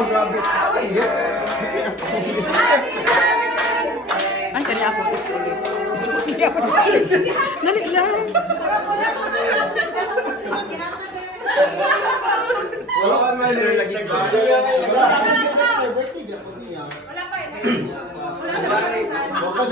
Oh, grabe. Ay, kani ako. Hindi ako Dali lang. Wala ka man lagi ba?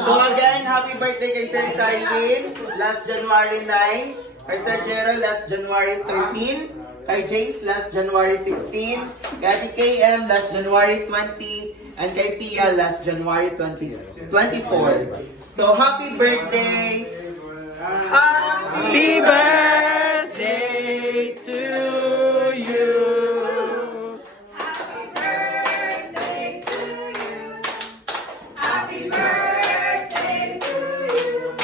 So again, happy birthday kay Sir Sarlin, last January 9. Kay Sir Gerald, last January 13. Kay James, last January 16. Kay Ate KM, last January 20. And kay Pia, last January 24. So happy birthday! Happy birthday to you. Happy birthday to you. Happy birthday to you.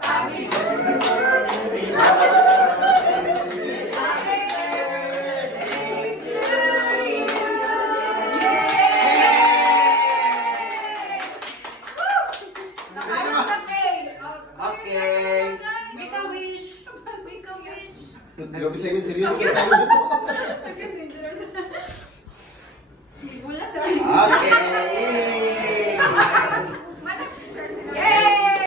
Happy birthday. Happy birthday to you. Okay. Make a wish. Make a wish. Grabe sa'yo, seryoso ka tayo.